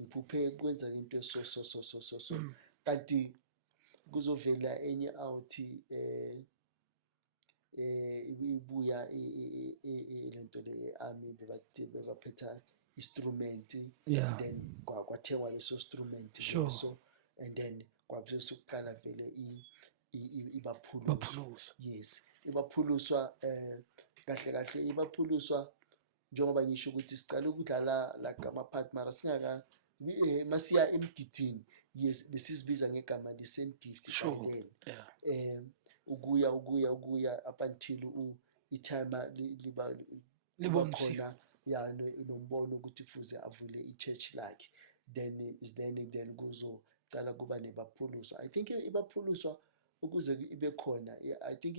ngiphuphe kwenza into so kanti kuzovela enye out ibuya lento le army bebaphetha instrument then kwathengwa leso instrument so and then kwabesokuqala vele ibaphuluso yes ibaphuluswa kahle ibaphuluswa njengoba ngisho ukuthi siqala ukudlala like ama-part mara singaka masiya emgidini yes besizibiza ngegama lesengift then ukuya up until itime liba khona nombono ukuthi fuze avule i-church lakhe then kuzocala kuba nebaphuluswa I think ibaphuluswa ukuze ibe khona I think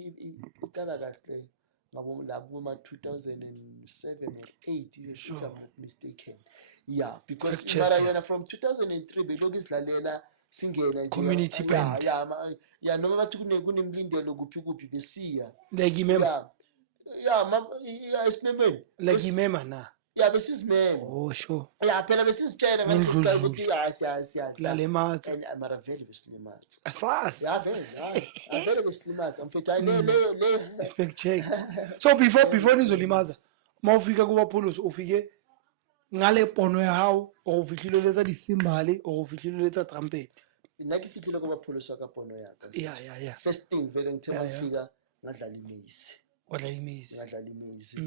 iqala kahle ngabo la kuma 2007 or 8 if I'm not mistaken because mara yena from 2003 belokhu isidlalela singena community band noma bathi kunemlindelo kuphi besiya like remember isimemeni like remember na besizimeme sure phela besizitshela ngasisikhathi ukuthi siyadlala ematha and mara vele besilimatha asasi vele besilimatha mfethu le fact check so before nizolimaza mawufika kubaphuluso ufike ngale pono ya hao o fihlile letsa disimbale o fihlile letsa trumpet nna ke fihlile kubaphuluso ka pono ya ka yeah first thing vele ngithe ngifika ngadlala imezi ngadlala imezi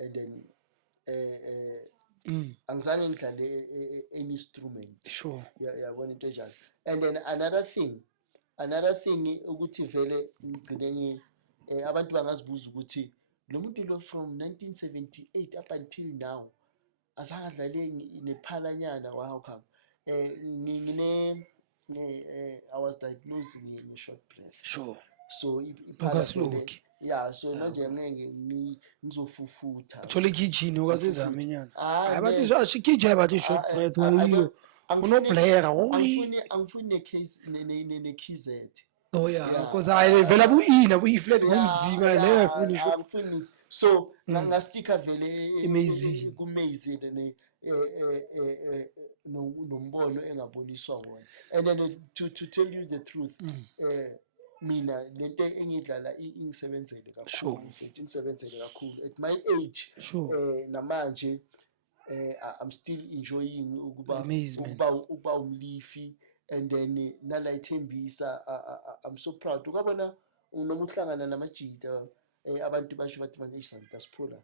and then angizange ngidlale any instrument sure yabona into enjalo and then another thing ukuthi vele ngigcine abantu bangazibuza ukuthi lo muntu lo from 1978 up until now azange adlale nephalanyana how come I was diagnosed with a short breath sure so iphala so manje ngeke ngizofufutha thola ikitchen okazizama inyana hayi bathi ashikije bathi short breath wayo unoblera angifuni ne keyset because I vela bu ina bu flat ngenzima leyo angifuni so ngastika vele amazing kumazing nombono engaboniswa wona and then to tell you the truth mina lento engidlala ingisebenzele kakhulu futhi ingisebenzele kakhulu at my age namanje I'm still enjoying ukuba umlifi and then nala ithembisa I'm so proud ukabona noma uhlangana namajita abantu basho bathi manje isanta siphula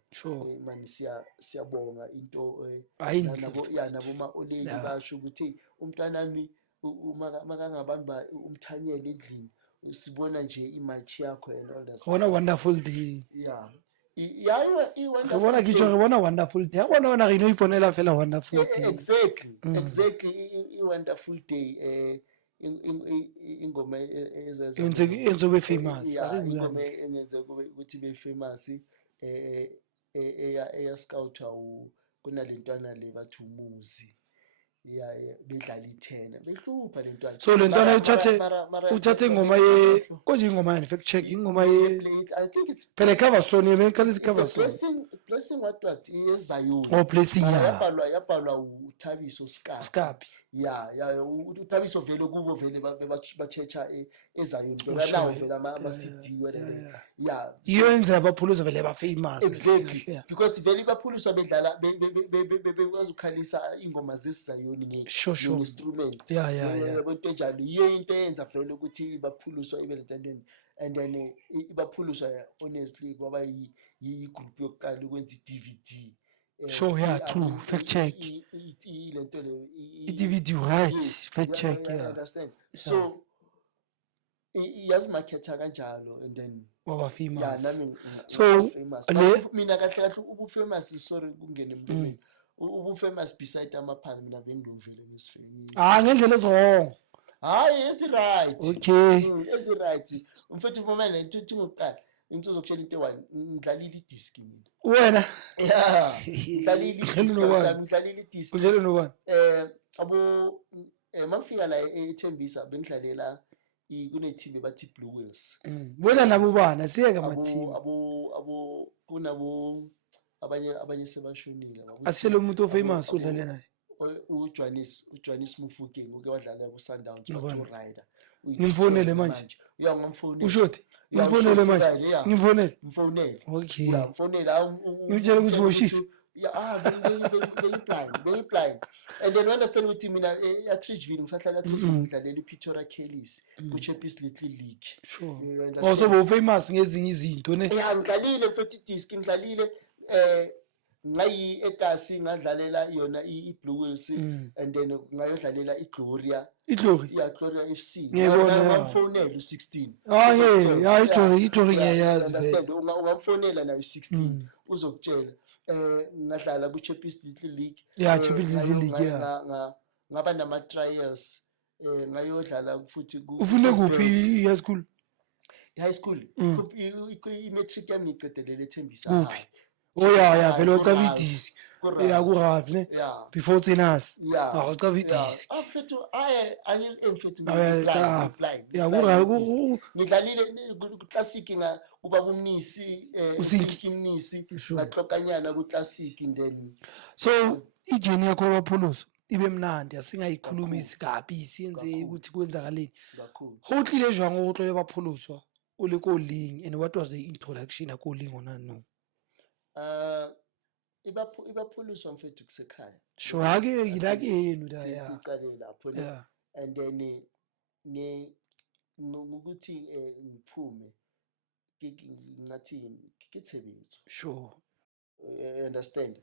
manje siyabonga into nabo ma oleli basho ukuthi umntanami makangabamba umthanyelo endlini sibona nje imatch yakho and all that wona wonderful day wonderful ngitsho ngibona wonderful day wona rino iponela fela wonderful day exactly i wonderful day ingoma enzobe famous ingoma engenze ukuthi be famous eya scout kunalentwana le bathi umuzi yeah bedlala i10 behlupha lentwana so lentwana uthathe ingoma konje ingoma yani fact check ingoma I think it's phela cover song yemekhalisi it's cover a song blessing what yeZion blessing ya yabhalwa uThabiso Skapi yeah uThabiso vele kubo vele bachecha eZion beka nawo vele ama CD whatever yeah yenza abaphuluzo vele ba famous exactly because vele baphuluswa bedlala bekwazi ukukhalisa ingoma zeSion nge-instrument yabo into enjalo yiyo into eyenza vele ukuthi baphuluswa ibe and then ibaphuluswa honestly kwaba yi-group yokuqala ukwenza i-DVD sure yeah true fact check lento le i-DVD right fact check yeah understand so yazimaketha kanjalo and then waba famous yeah nami so famous mina kahle kahle ubufamous sorry kungena emlomeni ubufamous beside amaphali mina bengivele ngesifeni ngendlela ezwrong hayi ezi-right okay ezi-right umfethu bomele into ngokuqala into zokushela into one ngidlalile idisk mina wena yeah ngidlalile idisk udlale nobani abo mangifika la eThembisa bengidlalela kune-team bathi Blue Wheels wena nabo bana siyeka ama-team abo kunabo abanye sebashonile asishele umuntu ofamous udlale naye uJwanis Mufokeng uke wadlala ku-Sundowns rider ngimfonele manje ngamfonela ushoti ngimfonele manje ngimfonele okay ngimfonela ngitshela ukuthi woshisa very blind and then understand ukuthi mina eTridgeville ngisahlala eTridgeville ngidlalela iPretoria Kellys ku-Champions League sure also bo-famous ngezinye izinto ne yeah ngidlalile mfethu idisk ngidlalile ngayi eKasi ngadlalela yona iBlue Wheels and then ngayodlalela iGloria FC ngamfonela u16 iGloria ngiyayazi understand ungamfonela nayo u16 uzokutshela ngadlala ku-Champions League Champions League ngaba nama-trials ngayodlala futhi ufune kuphi high school i-matric yami ngicedelele eThembisa high vele ucavidisi kuravi ne before thinas ucavidisi ngidlalile ku-classic ubaba umnisi usiki mnisi ngaxokanyana ku-classic then so ijeni yakho yabaphuluso ibe mnandi asingayikhulumisi kabi siyenze ukuthi kwenzakaleni hotlile jwang go tlole baphuloswa o le ko ling and what was the introduction ya ko ling ona no ibaphuliswa mfethu kusekhaya sure ake yilake yenu la siqale lapho and then ngokuthi ngiphume ngathi ngithebethu sure understand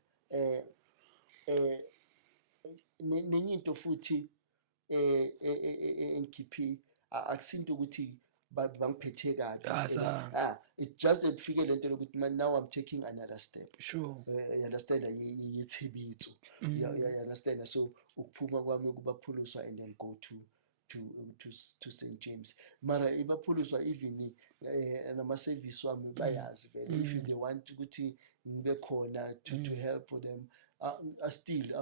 nenye into futhi engikhiphi akusinto ukuthi bangiphethe kabi it's just that kufike lento lokuthi now I'm taking another step sure you understand yithebitso you understand so ukuphuma kwami kubaphuluswa and then go to St James mara ibaphuluswa even nama service wami bayazi vele if they want ukuthi ngibe khona to help them still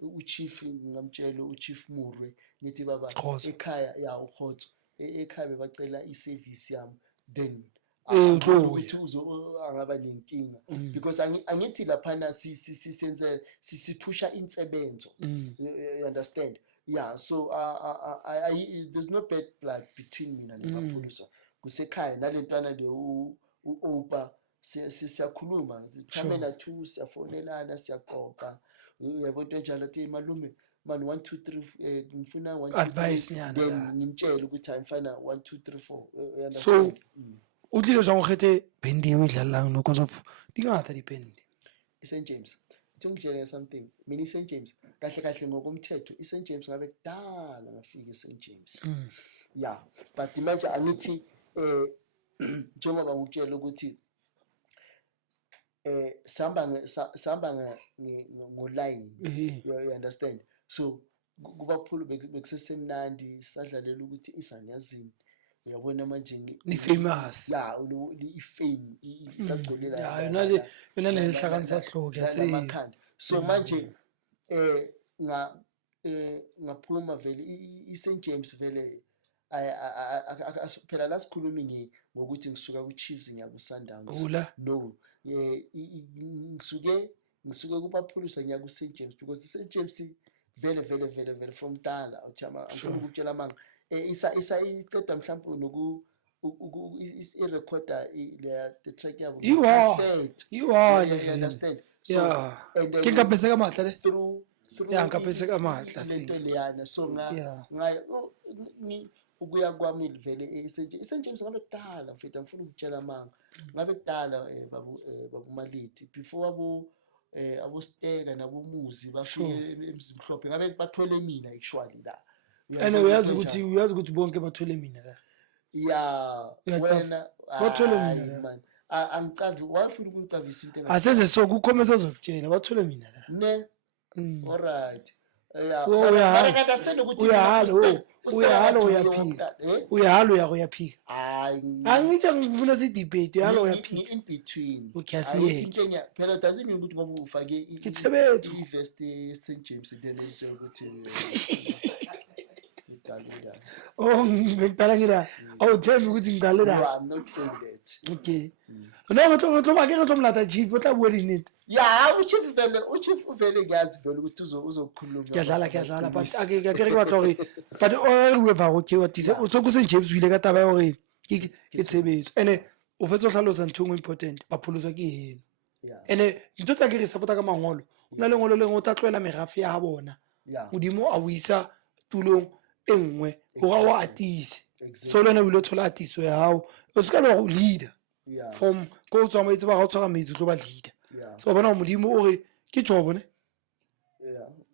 uchief ngamtshela uchief Murwe ngithi baba ekhaya ukhotso ekhaya bebacela iservice yami then ukuthi angaba nenkinga because angithi laphana siphusha insebenzo you understand so there's no bad blood between mina nemapholisa kusekhaya nalentwana le uOpa siyakhuluma thamela 2 siyafonelana siyaxoxa yabo into enjalo athi malume man 1 2 3 ngifuna 1 advice nyana then ngimtshela ukuthi ngifana 1 2 3 4 so utlile jang ukhethe bendi uyidlala no cause of dingata depend iSt James ngitshela something mina iSt James kahle ngokomthetho iSt James ngabe kudala ngafika eSt James yeah but manje angithi njengoba ngikutshela ukuthi samba ngoline you understand so kubaphulu bekusesemnandi sadlalela ukuthi isanyazini uyabona manje ni famous ifame isagcolela yona lehlakani sahloka yathi so manje ngaphuma vele i-St James vele phela la sikhulumi ngokuthi ngisuka ku-Chiefs ngiya ku-Sundowns. No, ngisuke kuBaphulusa ngiya ku-St James because i-St James vele from dala uthi angifuna ukutshela amanga isaqeda mhlawumbe noku irecorda the track yabo cassette. You understand? So and then ngapeseka mahla le through ngapeseka mahla lento leyana so ukuya kwami vele i-St James ngabe kudala mfethu angifuna ukutshela amanga ngabe kudala babu Maliti before abo Stega nabo Muzi bafike emzimhlophe ngabe bathole mina actually la. And uyazi ukuthi bonke bathole mina la. Wena bathole mina man angicavi wafuna ukungicavisa into asenze so kukhomment ozokutshela bathole mina la ne alright understand ukuthi uyahalo uyaphika angithi ngifuna si debate yalo uyaphika in between ukuyasiyeke phela doesn't mean ukuthi ngoba ufake i-vest e-St James then ukuthi ngicala ngila awuthembi ukuthi ngicale la. I'm not saying that. Okay. No ngotloba ke ngotlomlata chief utla bua dinit. Uchief vele ngiyazi vele ukuthi uzokhuluma. Kuyadlala but ake ke batla hore but we va okay what is o tsoko se James wile ka taba ya hore ke tshebetso ene o fetso hlalosa ntho important baphuloswa ke heno. Ene ntho tsa ke re support ka mangolo una le ngolo le ngo tatloela merafi ya bona. Modimo a buisa tulong engwe go wa atise so lena wile thola atiso ya hao o ska lo go leader from go tswa maitse ba go tswa metsi tlo ba leader so bona modimo o re ke job ne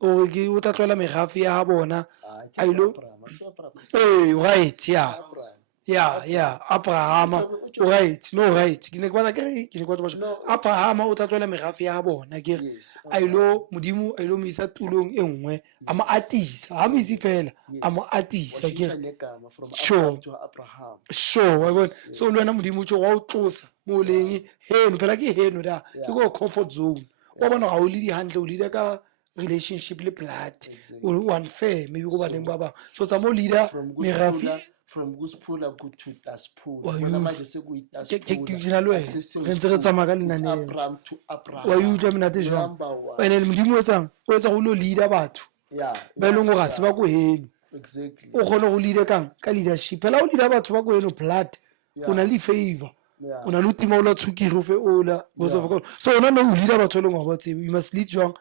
o re ke o tla tloela merafi ya bona a ilo right Abraham right no right ke ne kwa Abraham o tla tloela merafi ya bona ke a ilo modimo a ilo mo isa tulong engwe ama atisa ha mo itse fela ama atisa ke sure wa bona so lona modimo tjo wa o tlosa mo leng heno phela ke heno da ke go comfort zone wa bona ga o le di handle o leader ka relationship le blood o unfair maybe go ba teng ba ba so tsa mo leader merafi from Guspula to Taspula. When manje sekuyitaspula. Ke ntse re tsamaya ka lenaneo. Abraham to Abraham. Wa utlwa mina te jwang. Wena le modimo o tsang o tsa go lo leader batho. Ba leng go ga se ba go heno. Exactly. O gone go leader ka leadership. Phela o leader batho ba go heno blood. O na le favor. O na le tima o la tsukiri o fe ola. So ona no leader batho le ngo ba tsebe. You must lead jwang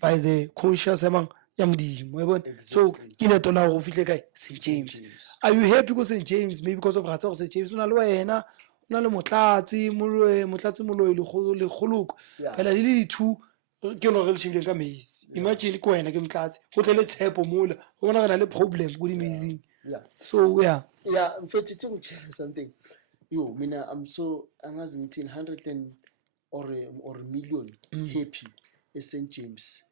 by the conscious among ya modimo yabona so ke leto la go fihle kae St James. Are you happy go St James maybe because of ratsa go St James una le wena una le motlatsi moloi le kgoloko phela le di two ke no re le shebile ka maize imagine ko wena ke motlatsi go tle le tshepo mola go bona gana le problem go di amazing so mfethu thi ngitshela something mina I'm so angazi ngithi 100 or million happy e-St James.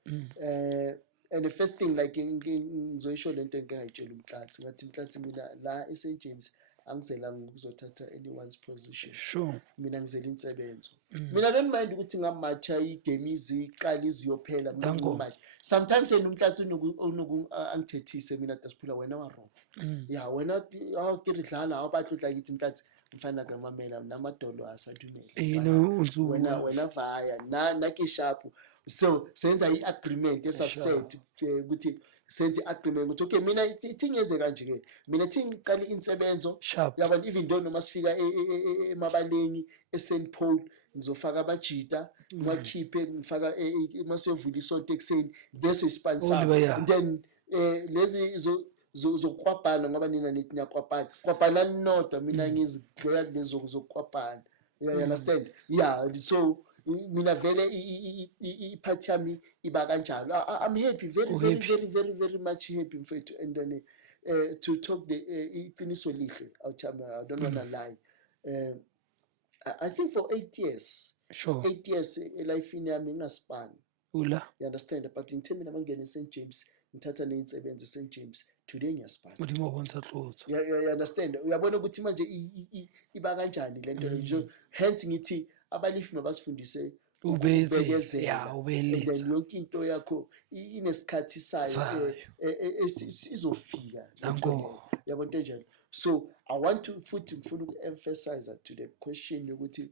And the first thing like ngizoyisho lento engayitshela uMtlatsi ngathi Mtlatsi mina la eSt James angizela ngizothatha anyone's position. Sure. Mina ngizela insebenzo. Mina don't mind ukuthi ngamacha igame iziqala iziyophela mina match. Sometimes uMtlatsi angithethise mina dasiphula wena wa wrong. Wena awukiridlala abahlutla ngithi Mtlatsi mfana ngamamela namadolo asadumela. Wena vaya na ke sharp. So senza i-agreement esafset ukuthi senze i-agreement ukuthi okay mina ithi ngenze kanje ke mina thi ngiqala insebenzo yabona even though noma sifika emabaleni eSt Paul ngizofaka abajita ngiwakhiphe ngifaka masevula isonto ekseni bese isponsor and then lezi zokwabhana ngoba nina nithi nyakwabhana nodwa mina ngizigcela lezo zokwabhana you understand so mina vele iphathi yami iba kanjalo. I'm happy very much happy mfethu and then to talk the iqiniso lihle I don't want to lie. I think for 8 years 8 years life yami nginaspan ula you understand but in terms nabangena eSt James ngithatha neinsebenzo eSt James today ngiyaspan modimo wabonsa hlotho you understand uyabona ukuthi manje iba kanjani lento nje hence ngithi abalifi mabasifundise ukubekezela, ube and then late yonke into yakho inesikhathi sayo izofika lento leyo, yabo into enjalo. So I want to futhi ngifuna uku-emphasize to the question yokuthi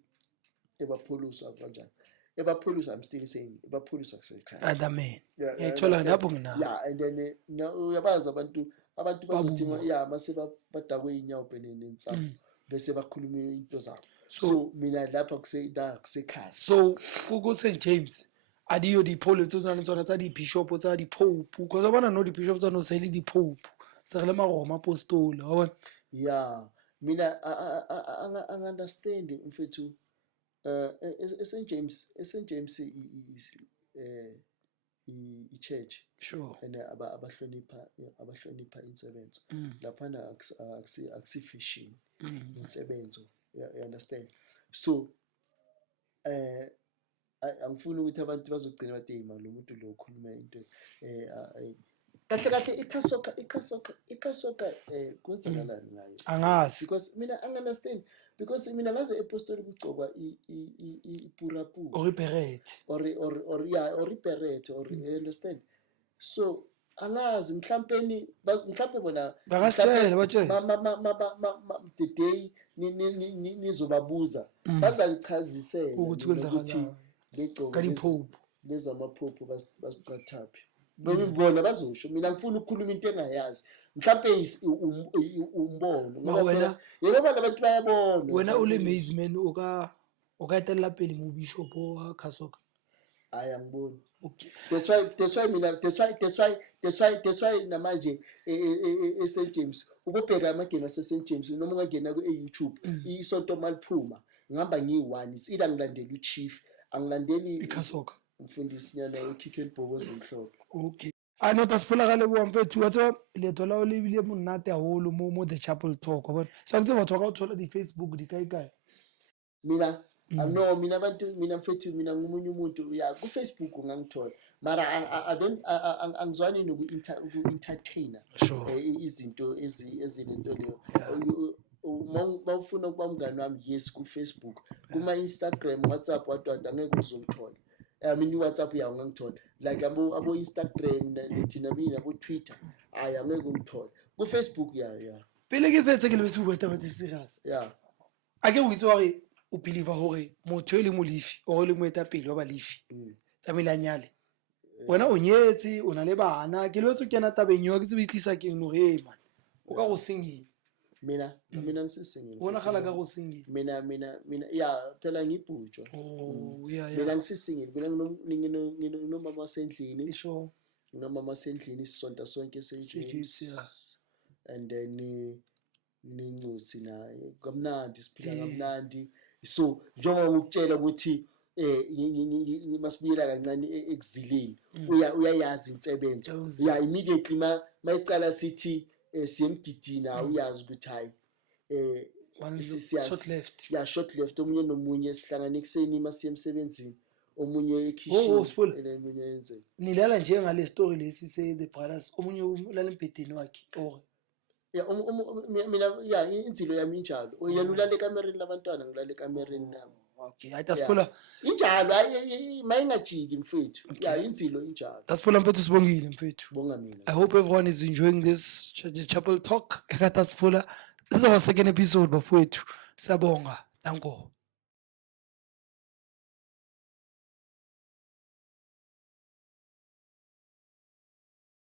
ebaphulusa kanjani. Ebaphulusa, I'm still saying ebaphulusa kusekhaya. Amen. Ngiyathola lapho nginabo. Yeah, and then uyabazi abantu bazothi mase badakwe inyawo nensapho bese bakhuluma into zabo. So mina lapha kusekhaya. So go St. James adiyo dipholo tsona tsa di bishop tsa di pope because I wanna know the bishop tsa no say le di pope sa re le maroma apostole wa bona. Yeah, mina I understand mfethu St. James i-church, sure, and abahlonipha insebenzo laphana akusifishing insebenzo, you understand. So angifuni ukuthi abantu bazogcina bathi imali lo muntu lo ukhuluma into kahle ikhasoka kwenzakalani ngayo angazi because mina understand because mina ngaze apostolic kugcokwa ipurapu or beret or beret or you understand. So angazi mhlawumbe bona bangasitshela batshela the day nizobabuza bazangichazisela ukuthi legcoka pope lezamaphupho basiqathaphi bona bazosho. Mina ngifuna ukukhuluma into engayazi mhlawumbe umbono ngoba abantu bayabona. Wena ule maze man ukayetela pele mu bishop wa Khasoka. Angiboni. Okay, that's why namanje St. James ububheka amagame ase St. James noma ungangena ku YouTube isonto maliphuma ngihamba ngi1 it's either ngilandela uchief angilandeli iKhasoka umfundisi nyana ukhiphe ibhokozi emhlophe. Okay, I know tasipholakale bo mfethu wathi letho la olibile monate haholo mo the chapel talk bona so ngitse batho ka uthola di Facebook di kai Mina no mina abantu mina mfethu mina ngumunye umuntu ya ku Facebook ngangithola mara I don't angizwani noku entertainer izinto ezinento leyo. Mawufuna ukuba umngane wami yes ku Facebook kuma Instagram WhatsApp wadwa angeke uzongithola. I mean WhatsApp yawo ngangithola like abo Instagram thina mina abo Twitter angeke ungithola ku Facebook ya pele ke fetse ke le bese bota bathi serious ya ake o itse hore o believe hore motho le molifi o le moetapele wa balifi tsamela nyale wena o nyetse o na le bana ke le wetso kena tabeng yo ke tse bitlisa ke no re man o ka go singile mina ngisisingile bona khala ka go singile mina ya phela ngibhujwa mina ngisisingile mina nomama sendlini sure nomama sendlini isonto sonke St. James and then nincusi naye kamnandi siphila kamnandi. So njengoba ngikutshela ukuthi masibuyela kancane ekuzileni uyayazi insebenzo ya immediately mayiqala sithi siyemgidina uyazi ukuthi hayi short left omunye nomunye sihlangane kuseni masiye emsebenzini omunye ekhishini omunye yenze nilala nje ngale story lesi say the brothers omunye ulala embhedeni wakhe or mina inzilo yami injalo yena ulala ekamereni labantwana ngilala ekamereni nami. Okay, ayitasiphula injalo mayingajiki mfethu inzilo injalo. Tasiphola mfethu sibongile mfethu. Bonga mina. I hope everyone is enjoying this chapel talk. Ekatasiphula this is our second episode bafowethu. Sabonga. Danko.